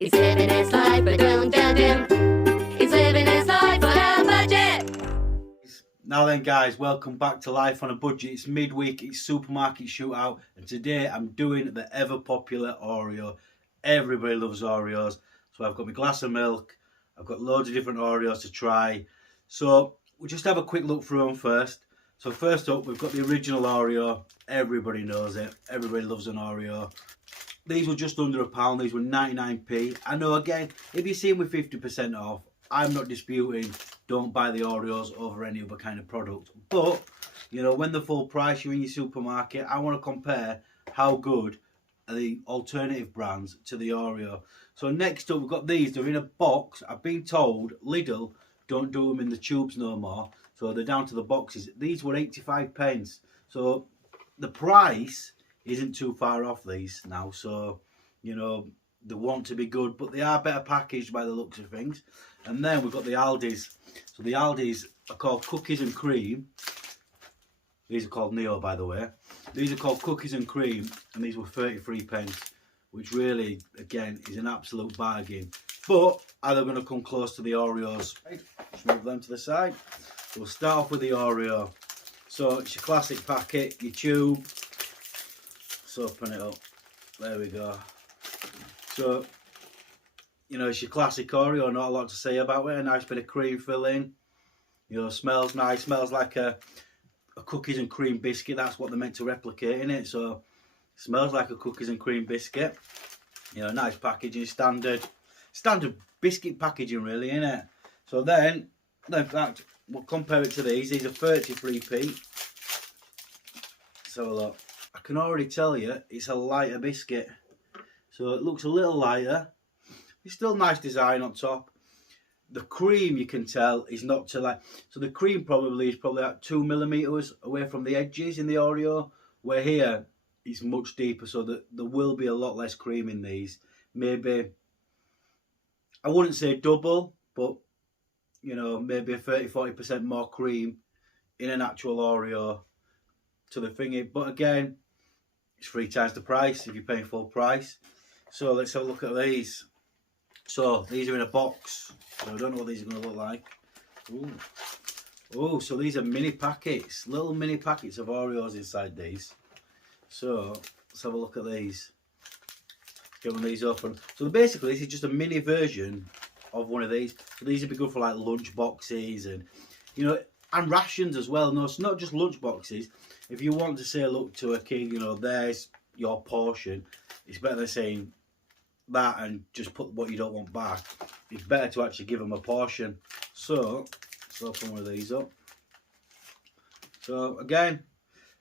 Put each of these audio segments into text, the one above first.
He's living his life, but don't judge him. He's living his life on a budget. Now then guys, welcome back to Life on a Budget. It's midweek, it's supermarket shootout, and today I'm doing the ever popular Oreo. Everybody loves Oreos. So I've got my glass of milk, I've got loads of different Oreos to try. So we'll just have a quick look through them first. So first up, we've got the original Oreo. Everybody knows it, everybody loves an Oreo. These were just under £1, these were 99p. I know, again, if you see them with 50% off, I'm not disputing, don't buy the Oreos over any other kind of product. But, you know, when the full price, you're in your supermarket, I want to compare how good are the alternative brands to the Oreo. So next up, we've got these. They're in a box. I've been told Lidl don't do them in the tubes no more, so they're down to the boxes. These were 85p. So the price isn't too far off these now. So, you know, they want to be good, but they are better packaged by the looks of things. And then we've got the Aldis. So the Aldis are called Cookies and Cream. These are called Neo, by the way. These are called Cookies and Cream, and these were 33p, which really, again, is an absolute bargain. But are they going to come close to the Oreos? Just move them to the side. We'll start off with the Oreo. So it's your classic packet, your tube. Let's open it up. There we go. So, you know, it's your classic Oreo, not a lot to say about it. A nice bit of cream filling. You know, smells nice, smells like a cookies and cream biscuit. That's what they're meant to replicate in it. So, it smells like a cookies and cream biscuit. You know, nice packaging, standard biscuit packaging, really, isn't it? So then, in fact, we'll compare it to these. These are 33p. So look, I can already tell you it's a lighter biscuit. So it looks a little lighter. It's still nice design on top. The cream, you can tell, is not to like. So the cream is probably like 2mm away from the edges in the Oreo. Where here it's much deeper, so that there will be a lot less cream in these. Maybe, I wouldn't say double, but you know, maybe 30-40% more cream in an actual Oreo to the thingy. But again, it's 3 times the price if you're paying full price. So let's have a look at these. So these are in a box. So I don't know what these are going to look like. Ooh. Oh, so these are mini packets. Little mini packets of Oreos inside these. So let's have a look at these. Get one of these open. So basically this is just a mini version of one of these. So these would be good for like lunch boxes and, you know, and rations as well. No, it's not just lunch boxes. If you want to say, look to a kid, you know, there's your portion, it's better than saying that and just put what you don't want back. It's better to actually give them a portion. So let's open one of these up. So again,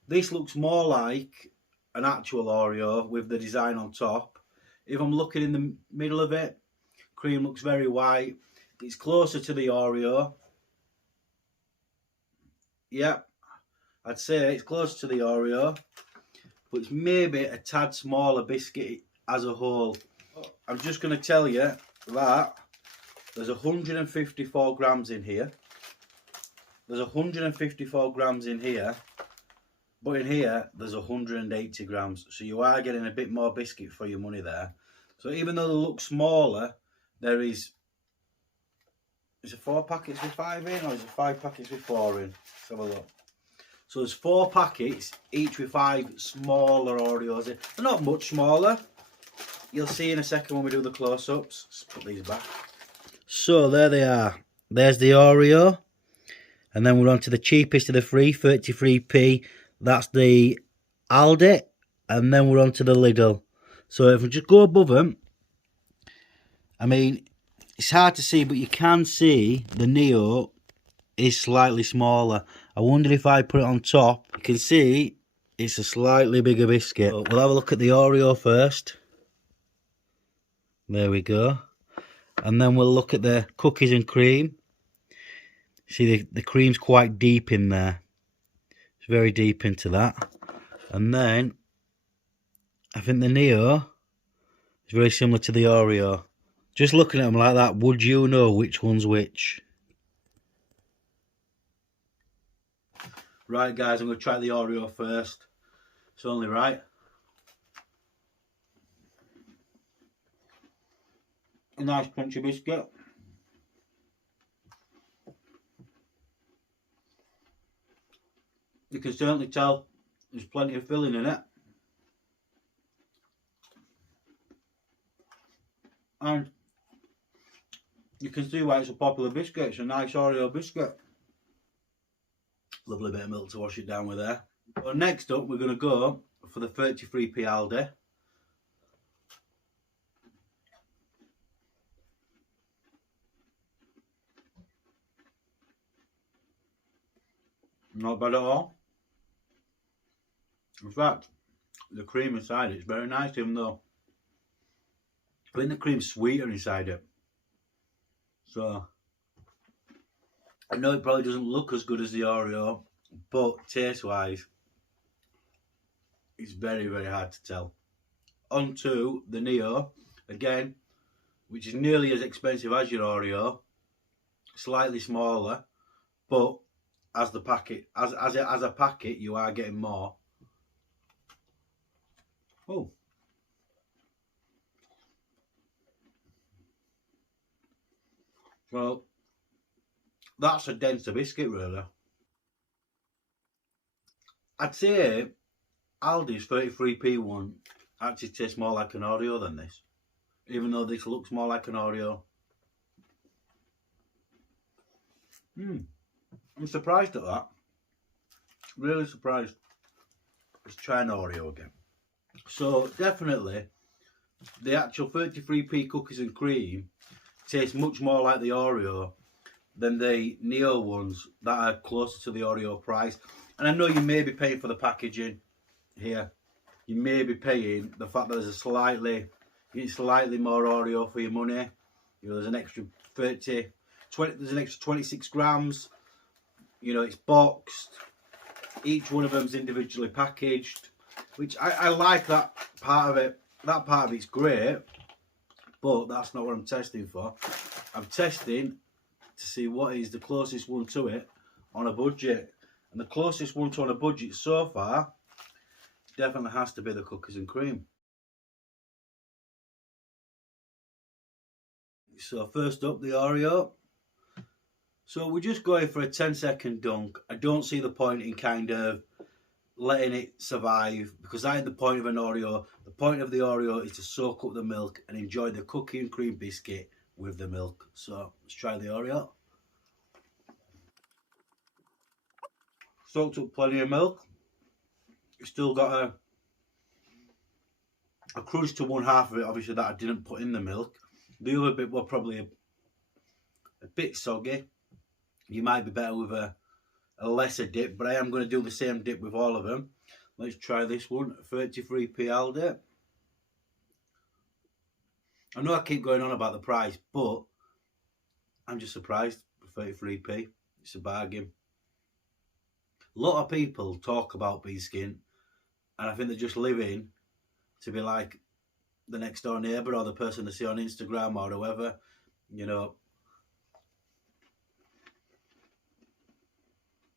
this looks more like an actual Oreo with the design on top. If I'm looking in the middle of it, cream looks very white. It's closer to the Oreo. Yep, I'd say it's closer to the Oreo, but it's maybe a tad smaller biscuit as a whole. I'm just going to tell you that there's 154 grams in here. There's 154 grams in here, but in here there's 180 grams. So you are getting a bit more biscuit for your money there. So even though they look smaller, there is it 4 packets with 5 in, or is it 5 packets with 4 in? Let's have a look. So there's 4 packets, each with 5 smaller Oreos in. They're not much smaller. You'll see in a second when we do the close-ups. Let's put these back. So there they are. There's the Oreo. And then we're on to the cheapest of the 3, 33p. That's the ALDI. And then we're on to the Lidl. So if we just go above them, I mean, it's hard to see, but you can see the Neo is slightly smaller. I wonder if I put it on top, you can see it's a slightly bigger biscuit. But we'll have a look at the Oreo first. There we go. And then we'll look at the cookies and cream. See, the cream's quite deep in there. It's very deep into that. And then I think the Neo is very similar to the Oreo. Just looking at them like that, would you know which one's which? Right guys, I'm going to try the Oreo first. It's only right. A nice crunchy biscuit. You can certainly tell there's plenty of filling in it. And you can see why it's a popular biscuit. It's a nice Oreo biscuit. Lovely bit of milk to wash it down with there. So next up, we're going to go for the 33p ALDI. Not bad at all. In fact, the cream inside it's very nice, even though I think the cream's sweeter inside it. So I know it probably doesn't look as good as the Oreo, but taste-wise, it's very, very hard to tell. On to the Neo, again, which is nearly as expensive as your Oreo, slightly smaller, but as the packet, as a packet, you are getting more. Oh. Well, that's a denser biscuit, really. I'd say Aldi's 33p one actually tastes more like an Oreo than this, even though this looks more like an Oreo. I'm surprised at that. Really surprised. Let's try an Oreo again. So definitely, the actual 33p cookies and cream taste much more like the Oreo than the Neo ones that are closer to the Oreo price. And I know you may be paying for the packaging here. You may be paying the fact that there's a slightly more Oreo for your money. You know, there's an extra 20, there's an extra 26 grams. You know, it's boxed. Each one of them's individually packaged, which I like that part of it. That part of it's great, but that's not what I'm testing for. I'm testing to see what is the closest one to it on a budget. And the closest one to on a budget so far definitely has to be the cookies and cream. So first up, the Oreo. So we're just going for a 10-second dunk. I don't see the point in kind of letting it survive, because I think the point of an Oreo, the point of the Oreo is to soak up the milk and enjoy the cookie and cream biscuit with the milk. So let's try the Oreo. Soaked up plenty of milk. It's still got a crunch to one half of it, obviously, that I didn't put in the milk. The other bit were probably a bit soggy. You might be better with a lesser dip, but I am going to do the same dip with all of them. Let's try this one, 33p ALDI. I know I keep going on about the price, but I'm just surprised for 33p. It's a bargain. A lot of people talk about Beeskin, and I think they're just living to be like the next door neighbour or the person they see on Instagram or whoever, you know.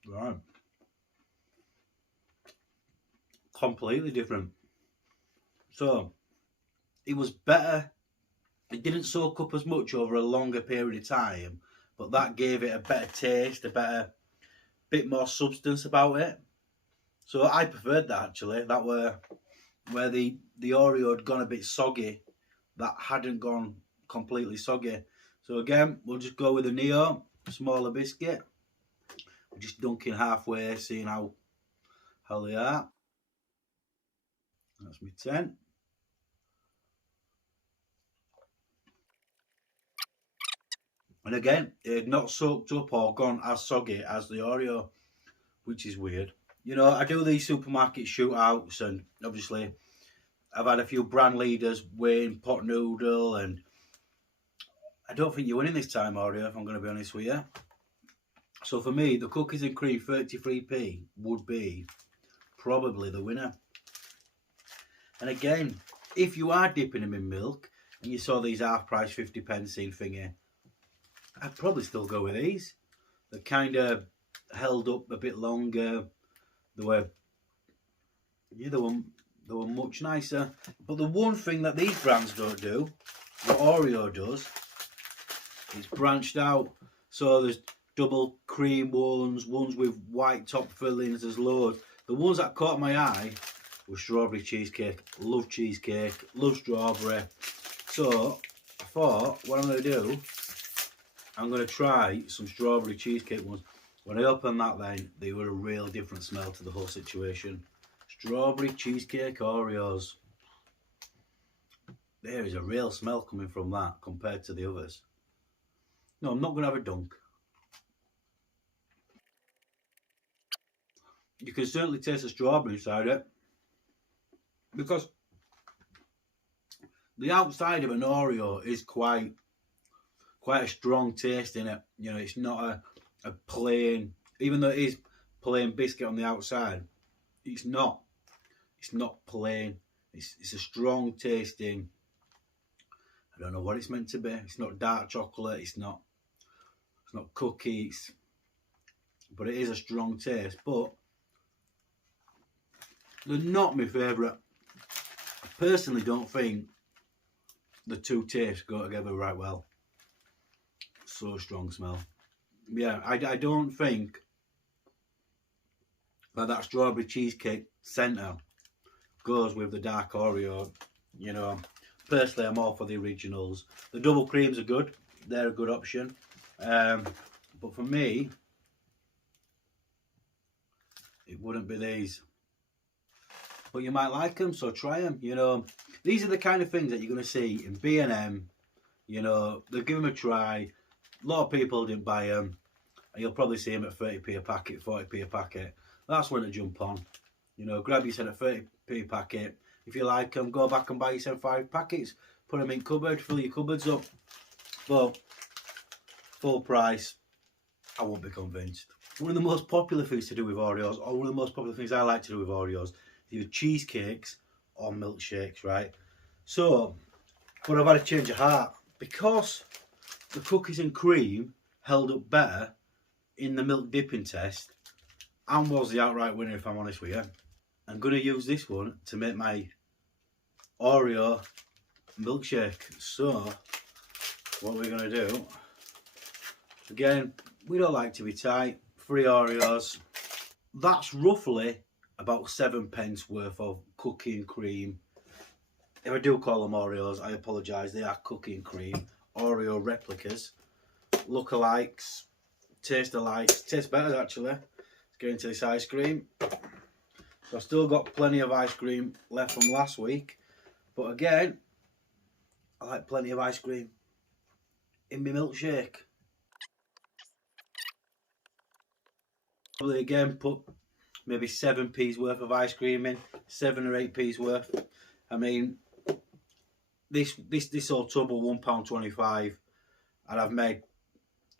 Right. Completely different. So, it was better. It didn't soak up as much over a longer period of time, but that gave it a better taste, a bit more substance about it. So I preferred that, actually. That where the Oreo had gone a bit soggy, that hadn't gone completely soggy. So again, we'll just go with the Neo, smaller biscuit. We're just dunking halfway, seeing how they are. That's my 10. And again, it had not soaked up or gone as soggy as the Oreo, which is weird. You know, I do these supermarket shootouts, and obviously I've had a few brand leaders win, pot noodle, and I don't think you're winning this time, Oreo, if I'm going to be honest with you. So for me, the cookies and cream 33p would be probably the winner. And again, if you are dipping them in milk and you saw these half price 50p in thingy, I'd probably still go with these. They're kind of held up a bit longer. They were much nicer. But the one thing that these brands don't do what Oreo does, it's branched out. So there's double cream ones, ones with white top fillings, there's loads. The ones that caught my eye were strawberry cheesecake. Love cheesecake, love strawberry. So I thought, what I'm going to do, I'm going to try some strawberry cheesecake ones. When I opened that then, they were a real different smell to the whole situation. Strawberry cheesecake Oreos. There is a real smell coming from that compared to the others. No, I'm not going to have a dunk. You can certainly taste the strawberry inside it, because the outside of an Oreo is quite a strong taste in it. You know, it's not a plain, even though it is plain biscuit on the outside, it's not plain. It's a strong tasting, I don't know what it's meant to be. It's not dark chocolate, it's not cookies, but it is a strong taste. But they're not my favourite. I personally don't think the two tastes go together right well. So strong smell. Yeah, I don't think that strawberry cheesecake centre goes with the dark Oreo. You know, personally I'm all for the originals. The double creams are good, they're a good option. But for me, it wouldn't be these. But you might like them, so try them. You know, these are the kind of things that you're going to see in B&M. You know, they'll give them a try. A lot of people didn't buy them, and you'll probably see them at 30p a packet, 40p a packet. That's when to jump on. You know, grab yourself a 30p packet. If you like them, go back and buy yourself 5 packets. Put them in cupboard, fill your cupboards up. But full price, I won't be convinced. One of the most popular things to do with Oreos, or one of the most popular things I like to do with Oreos, is either cheesecakes or milkshakes, right? So, but I've had a change of heart, because the cookies and cream held up better in the milk dipping test and was the outright winner, if I'm honest with you. I'm going to use this one to make my Oreo milkshake. So what we're going to do, again, we don't like to be tight, 3 Oreos, that's roughly about 7p worth of cookie and cream. If I do call them Oreos, I apologise, they are cookie and cream Oreo replicas, lookalikes, taste alikes, taste better actually. Let's get into this ice cream. So I've still got plenty of ice cream left from last week, but again, I like plenty of ice cream in my milkshake. Probably again put maybe 7p's worth of ice cream in, 7 or 8p's worth. I mean, this whole tub was £1.25, and I've made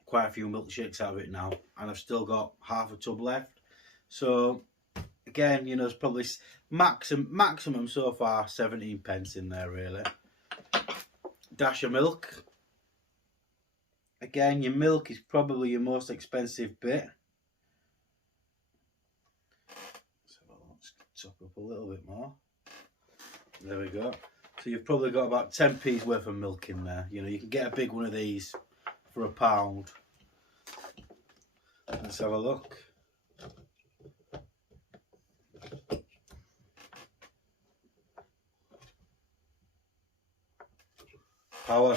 quite a few milkshakes out of it now, and I've still got half a tub left. So again, you know, it's probably maximum so far 17p in there really. Dash of milk. Again, your milk is probably your most expensive bit. So let's top up a little bit more. There we go. So you've probably got about 10p's worth of milk in there. You know, you can get a big one of these for £1. Let's have a look. Power.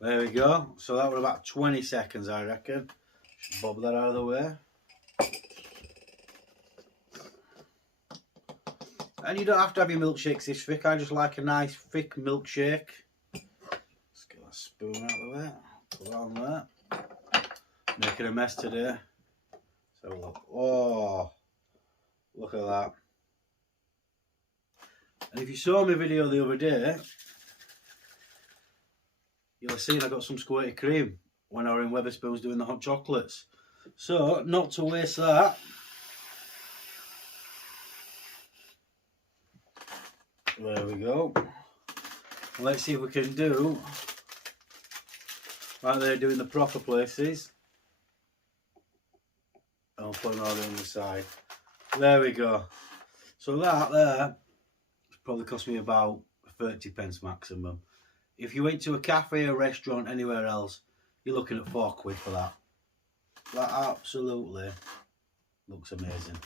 There we go. So that was about 20 seconds, I reckon. Just bob that out of the way. And you don't have to have your milkshakes this thick. I just like a nice thick milkshake. Let's get that spoon out of the way. Put that on there. Making a mess today. So look. Oh, look at that. And if you saw my video the other day, you'll have seen I got some squirty cream when I were in Wetherspoons doing the hot chocolates. So, not to waste that, there we go. And let's see if we can do like they're doing the proper places. I'll put an order on the side. There we go. So that there probably cost me about 30p maximum. If you went to a cafe or restaurant anywhere else, you're looking at £4 for that. That absolutely looks amazing.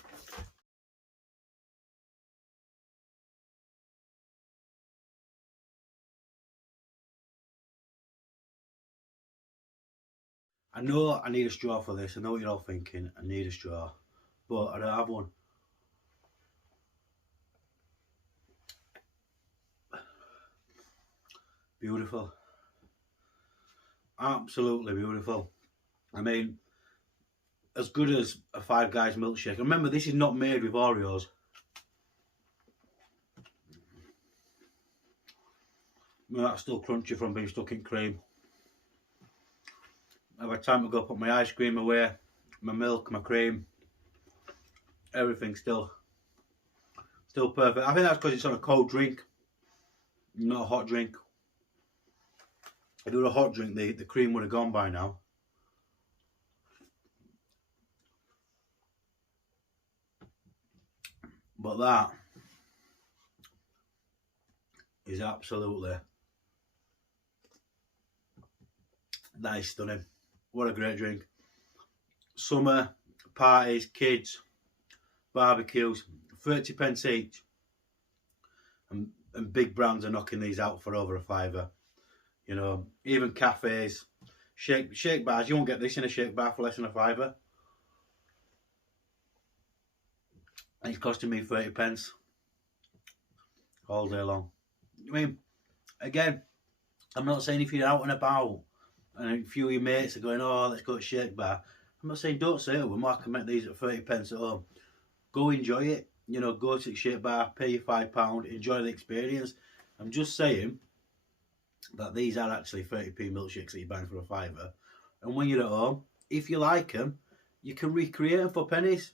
I know I need a straw for this. I know what you're all thinking. I need a straw, but I don't have one. Beautiful. Absolutely beautiful. I mean, as good as a Five Guys milkshake. Remember, this is not made with Oreos. That's still crunchy from being stuck in cream. I've had time to go put my ice cream away, my milk, my cream, everything still perfect. I think that's because it's on a cold drink, not a hot drink. If it were a hot drink, the cream would have gone by now. But that is absolutely, that is stunning. What a great drink. Summer, parties, kids, barbecues, 30p each. And big brands are knocking these out for over a £5. You know, even cafes, shake bars. You won't get this in a shake bar for less than a £5. And it's costing me 30p all day long. I mean, again, I'm not saying if you're out and about and a few of your mates are going, oh, let's go to shake bar. I'm not saying don't say to them, I can make these at 30p at home. Go enjoy it. You know, go to the shake bar, pay your £5, enjoy the experience. I'm just saying that these are actually 30p milkshakes that you're buying for a £5. And when you're at home, if you like them, you can recreate them for pennies.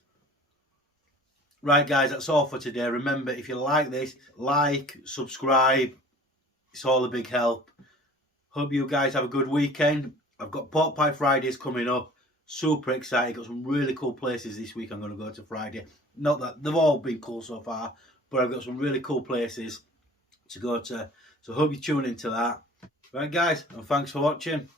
Right, guys, that's all for today. Remember, if you like this, like, subscribe. It's all a big help. Hope you guys have a good weekend. I've got Pork Pie Fridays coming up. Super excited. Got some really cool places this week I'm going to go to Friday. Not that they've all been cool so far, but I've got some really cool places to go to. So hope you tune into that. Right, guys, and thanks for watching.